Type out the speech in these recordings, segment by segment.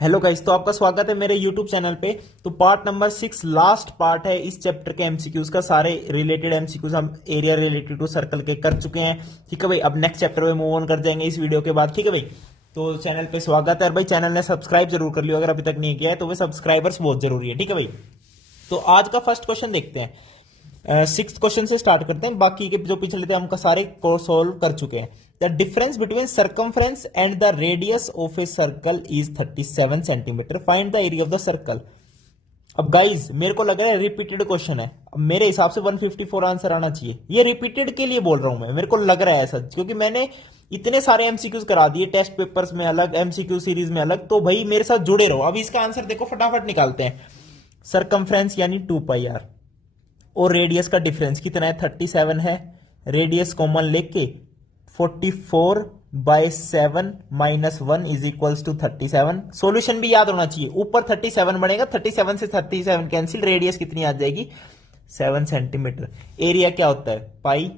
Hello guys, तो आपका स्वागत है मेरे यूट्यूब चैनल पे। तो पार्ट नंबर 6 लास्ट पार्ट है इस चैप्टर के एमसीक्यूज का। सारे रिलेटेड एमसीक्यूज हम एरिया रिलेटेड टू सर्कल के कर चुके हैं। ठीक है भाई, अब नेक्स्ट चैप्टर में मूव ऑन कर जाएंगे इस वीडियो के बाद। ठीक है भाई, तो चैनल पे स्वागत है। और भाई चैनल ने सब्सक्राइब जरूर कर लियो अगर अभी तक नहीं किया है, तो वे सब्सक्राइबर्स बहुत जरूरी है। ठीक है भाई, तो आज का फर्स्ट क्वेश्चन देखते हैं। सिक्स क्वेश्चन से स्टार्ट करते हैं, बाकी के जो पिछले थे हम सारे को सोल्व कर चुके हैं। The difference between circumference and the radius of a circle is 37 centimetre. Find the area of the circle. अब गाइज मेरे को लग रहा है रिपीटेड क्वेश्चन है। अब मेरे हिसाब से 154 आंसर आना चाहिए। ये रिपीटेड के लिए बोल रहा हूं मैं, मेरे को लग रहा है ऐसा, क्योंकि मैंने इतने सारे एमसीक्यूज करा दिए टेस्ट पेपर्स में अलग, एमसीक्यू सीरीज में अलग। तो भाई मेरे साथ जुड़े रहो। अब इसका आंसर देखो, फटाफट निकालते हैं। सर्कमफ्रेंस यानी 2πr और रेडियस का डिफरेंस कितना है, 37 है। रेडियस कॉमन लेके 44/7 -1 इज इक्वल्स टू 37। सॉल्यूशन भी याद होना चाहिए, ऊपर 37 बनेगा, 37 से 37 कैंसिल, रेडियस कितनी आ जाएगी 7 सेंटीमीटर। एरिया क्या होता है, पाई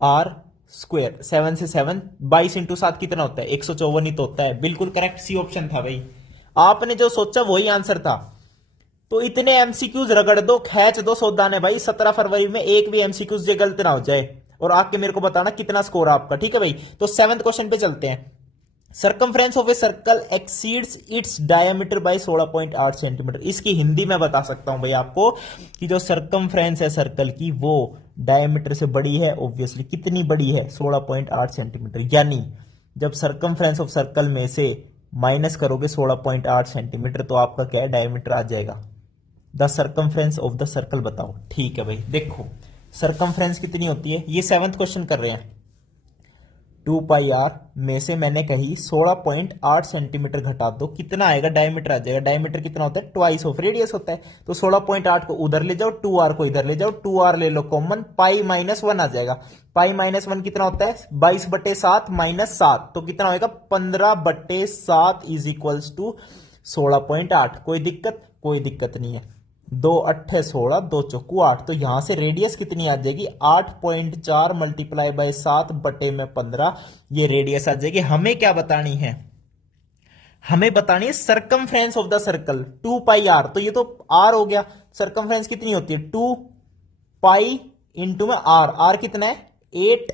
आर स्क्वायर। 7 से 7 22 इंटू 7 कितना होता है, 154 ही तो होता है। बिल्कुल करेक्ट, सी ऑप्शन था भाई। आपने जो सोचा वही आंसर था। तो इतने एमसीक्यूज रगड़ दो, खैच दो सौदाने भाई। 17 फरवरी में एक भी एमसीक्यूज ये गलत ना हो जाए, और आके मेरे को बताना कितना स्कोर आपका। ठीक है भाई, तो 7th क्वेश्चन पे चलते हैं। Circumference of a circle exceeds its diameter by 16.8 centimetre. इसकी हिंदी में बता सकता हूं भाई आपको कि जो सर्कमफ्रेंस है सर्कल की, वो डायमीटर से बड़ी है। ऑब्वियसली कितनी बड़ी है, 16.8 सेंटीमीटर। यानी जब सर्कमफ्रेंस ऑफ सर्कल में से माइनस करोगे 16.8 सेंटीमीटर, तो आपका क्या है, डायमीटर आ जाएगा। The circumference of the circle बताओ। ठीक है भाई, देखो सर्कमफ्रेंस कितनी होती है, ये 7th क्वेश्चन कर रहे हैं। 2πr में से मैंने कही 16.8 सेंटीमीटर घटा दो, कितना आएगा, डायमीटर आ जाएगा। डायमीटर कितना होता है, ट्वाइस ऑफ रेडियस होता है। तो 16.8 को उधर ले जाओ, 2r को इधर ले जाओ, 2r ले लो कॉमन, पाई -1 आ जाएगा। पाई -1 कितना होता है, 22/7 -7, तो कितना होगा 15/7 इज इक्वल्स टू 16.8। कोई दिक्कत, कोई दिक्कत नहीं है। 2 8 16, 2 चौकू 8। तो यहां से रेडियस कितनी आ जाएगी, 8.4 मल्टीप्लाई बाय 7 बटे में 15, ये रेडियस आ जाएगी। हमें क्या बतानी है, हमें बतानी है circumference of the circle 2πr। तो ये तो r हो गया। सर्कमफ्रेंस कितनी होती है, 2π इंटू में r। r कितना है 8।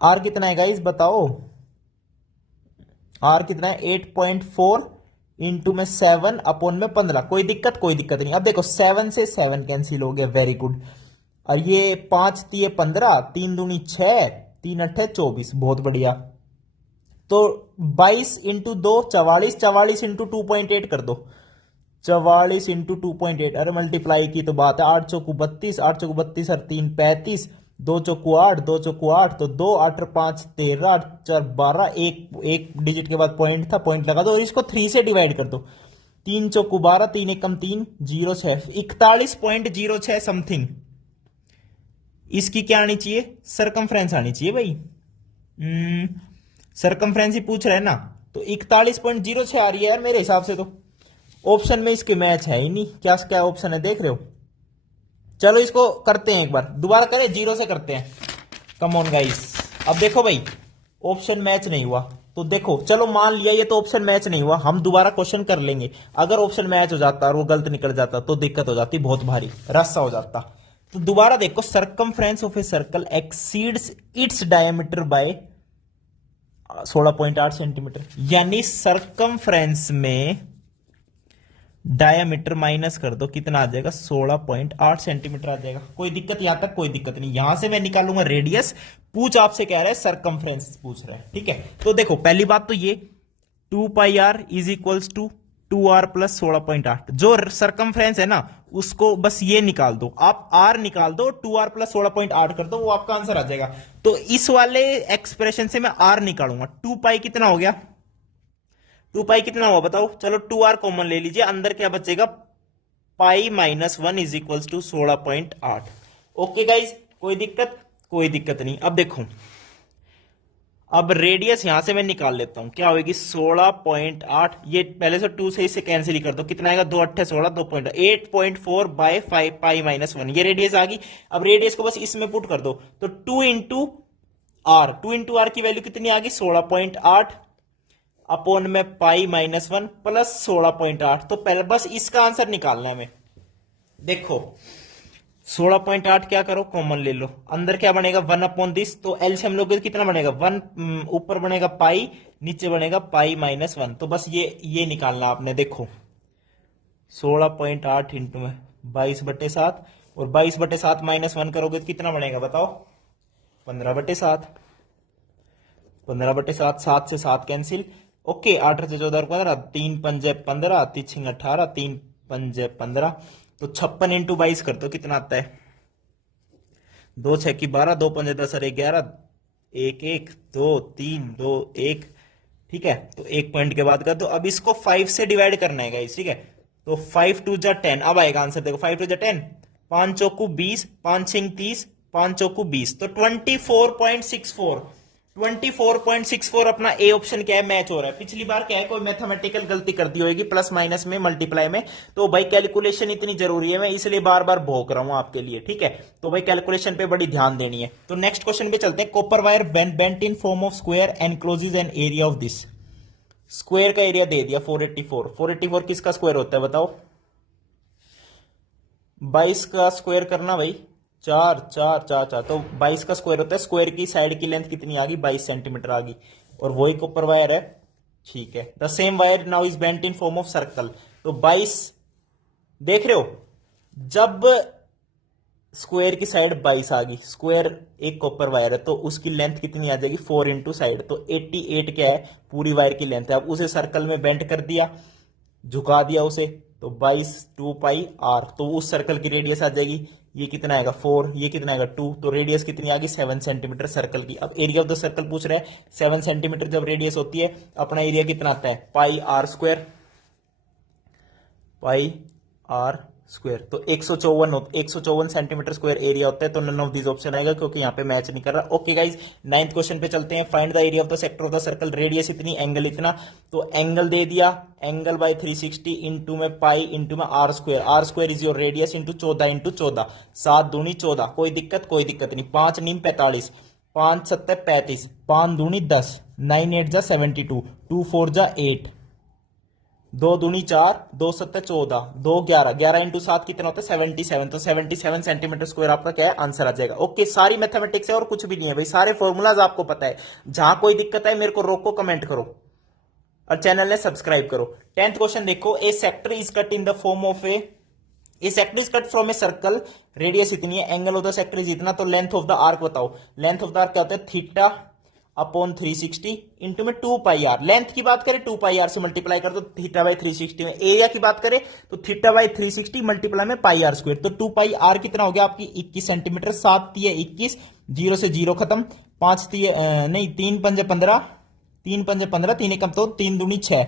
r कितना है गाइस बताओ, r कितना है 8.4 इंटू में 7 अपॉन में 15। कोई दिक्कत, कोई दिक्कत नहीं। अब देखो 7 से 7 कैंसिल हो गया, वेरी गुड। और ये 5 3 15, 3 दूनी 6, 3 8 24, बहुत बढ़िया। तो 22 इंटू 2 44, 44 इंटू 2.8 कर दो, 44 इंटू 2.8। अरे मल्टीप्लाई की तो बात है, 8 चौकू 32, 8 चौकू 32 और 3 35, 2 चौकू 8, 2 चौकू 8, तो 2 8 5 13, 8 4 12, एक डिजिट के बाद पॉइंट था, पॉइंट लगा दो और इसको 3 से डिवाइड कर दो। 3 चौकू 12, 3 एकम 3, 0 6, 41.06 समथिंग। इसकी क्या आनी चाहिए, सरकमफ्रेंस आनी चाहिए भाई। सरकमफ्रेंस ही पूछ रहे हैं ना, तो 41.06 आ रही है यार मेरे हिसाब से। तो ऑप्शन में इसके मैच है ही नहीं। क्या क्या ऑप्शन है देख रहे हो। चलो इसको करते हैं एक बार, दोबारा करें, 0 से करते हैं। कम ऑन गाइस, अब देखो भाई ऑप्शन मैच नहीं हुआ, तो देखो चलो मान लिया ये तो ऑप्शन मैच नहीं हुआ, हम दोबारा क्वेश्चन कर लेंगे। अगर ऑप्शन मैच हो जाता और वो गलत निकल जाता तो दिक्कत हो जाती, बहुत भारी रस्सा हो जाता। तो दोबारा देखो, circumference of a circle exceeds its diameter by 16.8 centimetre. यानी सर्कमफ्रेंस में डायमीटर माइनस कर दो, कितना आ जाएगा 16.8 सेंटीमीटर आ जाएगा। कोई दिक्कत, यहां तक कोई दिक्कत नहीं। यहां से मैं निकालूंगा रेडियस, पूछ आपसे कह रहा है सर्कमफ्रेंस पूछ रहा है। ठीक है, तो देखो पहली बात तो ये 2πr is equals to 2r plus 16.8। जो सर्कमफ्रेंस है ना उसको बस ये निकाल दो, आप r निकाल दो, 2r प्लस 16.8 कर दो, वो आपका आंसर आ जाएगा। तो इस वाले एक्सप्रेशन से मैं r निकालूंगा। 2π कितना हो गया, 2π कितना हुआ बताओ। चलो 2r कॉमन ले लीजिए, अंदर क्या बचेगा, pi -1 is equals to 16.8। Okay guys, कोई दिक्कत, कोई दिक्कत नहीं। अब देखो, अब रेडियस यहां से मैं निकाल लेता हूं, क्या होगी 16.8। ये पहले से 2 से इसे कैंसिल ही कर दो, कितना आएगा 2 8 16, 2.8.4 बाय 5 पाई -1, ये रेडियस आ गई। अब रेडियस को बस इसमें पुट कर दो, तो 2 इंटू आर की वैल्यू कितनी आ गई 16.8 अपोन में पाई -1 प्लस 16.8। तो पहले बस इसका आंसर निकालना है हमें। देखो 16.8 क्या करो कॉमन ले लो, अंदर क्या बनेगा 1/दिस, तो एलसीएम लोगे तो कितना बनेगा 1, ऊपर बनेगा पाई, नीचे बनेगा पाई -1। तो बस ये निकालना आपने। देखो 16.8 इंटू में 22/7, और 22/7 -1 करोगे तो कितना बनेगा बताओ 15/7। 15/7, 7 से 7 कैंसिल। ओके 8 से 14 15, 3 पंजे 15, 3 6 18, 3 पंजे 15। तो 56 इंटू 22 कर दो कितना आता है 2 6 की 12, 2 पंजे 10 और 11, 1 1 2 3 2 1। ठीक है, तो एक पॉइंट के बाद कर दो। अब इसको 5 से डिवाइड करना है गाइस। ठीक है, तो 5 2 जा 10, अब आएगा आंसर। देखो 5 2 जा 10, 5 चौकू 20, 5 6 30, 5 चौकू 20, तो 24.64। 24.64 अपना ए ऑप्शन क्या है मैच हो रहा है। पिछली बार क्या है कोई मैथमेटिकल गलती कर दी होगी प्लस माइनस में मल्टीप्लाई में, तो भाई कैलकुलेशन इतनी जरूरी है, मैं इसलिए बार बार भोग रहा हूं आपके लिए। ठीक है, तो भाई कैलकुलेशन पे बड़ी ध्यान देनी है। तो नेक्स्ट क्वेश्चन पे चलते हैं। Copper wire bent in form of square encloses an area of this. Square का एरिया दे दिया 484। 484 किसका स्क्वायर होता है बताओ 22 का स्क्वायर करना भाई, 4 4 4 4, तो 22 का स्क्वायर होता है। स्क्वायर की साइड की लेंथ कितनी आ गई 22 सेंटीमीटर आ गई, और वही कॉपर वायर है। ठीक है, the same wire now is bent in form of circle. तो 22 देख रहे हो, जब स्क्वायर की साइड 22 आ गई, स्क्वायर एक कॉपर वायर है तो उसकी लेंथ कितनी आ जाएगी 4 इंटू साइड, तो 88 क्या है पूरी वायर की लेंथ है। अब उसे सर्कल में बेंट कर दिया, झुका दिया उसे, तो 22 2 पाई आर, तो उस सर्कल की रेडियस आ जाएगी, ये कितना आएगा 4, ये कितना आएगा 2, तो रेडियस कितनी आ गई 7 सेंटीमीटर सर्कल की। अब एरिया ऑफ द सर्कल पूछ रहे हैं, 7 सेंटीमीटर जब रेडियस होती है अपना एरिया कितना आता है pi r square, pi r square. तो 154 सेंटीमीटर स्क्वायर एरिया होता है। तो नन ऑफ दीज ऑप्शन आएगा क्योंकि यहाँ पे मैच नहीं कर रहा। ओके गाइज, 9th क्वेश्चन पे चलते हैं। Find the area of the sector of the circle, radius इतनी एंगल इतना, तो एंगल दे दिया, एंगल बाय 360 इंटू में पाई इंटू में r square is your radius into 14 into 14, 7 दूनी 14, कोई दिक्कत नहीं। 5 नीम 45, 5 7 35, 5 दूनी 10, 9 8 जा 72, 2 4 जा 8, 2 दूनी 4, 2 7 14, 2 11, 11 इंटू 7 कितना होता है 77, तो 77 सेंटीमीटर स्क्वायर आपका क्या है आंसर आ जाएगा। ओके, सारी मैथमेटिक्स है और कुछ भी नहीं है भाई, सारे फॉर्मूलाज आपको पता है। जहां कोई दिक्कत है मेरे को रोको, कमेंट करो और चैनल ने सब्सक्राइब करो। 10th क्वेश्चन देखो, a sector is cut in the form of a sector is cut from a circle, radius इतनी है, angle of the sector is इतना, तो लेंथ ऑफ द आर्क बताओ। लेंथ ऑफ द आर्क क्या होता है theta upon 360 into में 2 पाई are. Length की बात करें 2 पाई आर से मल्टीप्लाई कर दो थीटा बाई 360 में। एरिया की बात करें तो थीटा बाई 360 मल्टीप्लाई में पाई आर स्क्वायर, तो 2 पाई आर कितना हो गया आपकी 21 सेंटीमीटर। 7 तिये 21, 0 से 0 खत्म, 5 तिये नहीं 3 पंजे 15, 3 पंजे 15, 3 एकम तो 3 दूनी 6,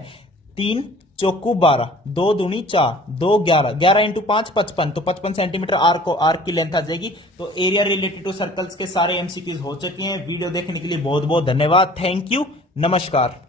3 चौकू 12, 2 दूनी 4, 2 11, 11 इंटू 5 55, तो 55 सेंटीमीटर आर्क की लेंथ आ जाएगी। तो एरिया रिलेटेड टू सर्कल्स के सारे एमसीक्यूज हो चुके हैं। वीडियो देखने के लिए बहुत बहुत धन्यवाद, थैंक यू, नमस्कार।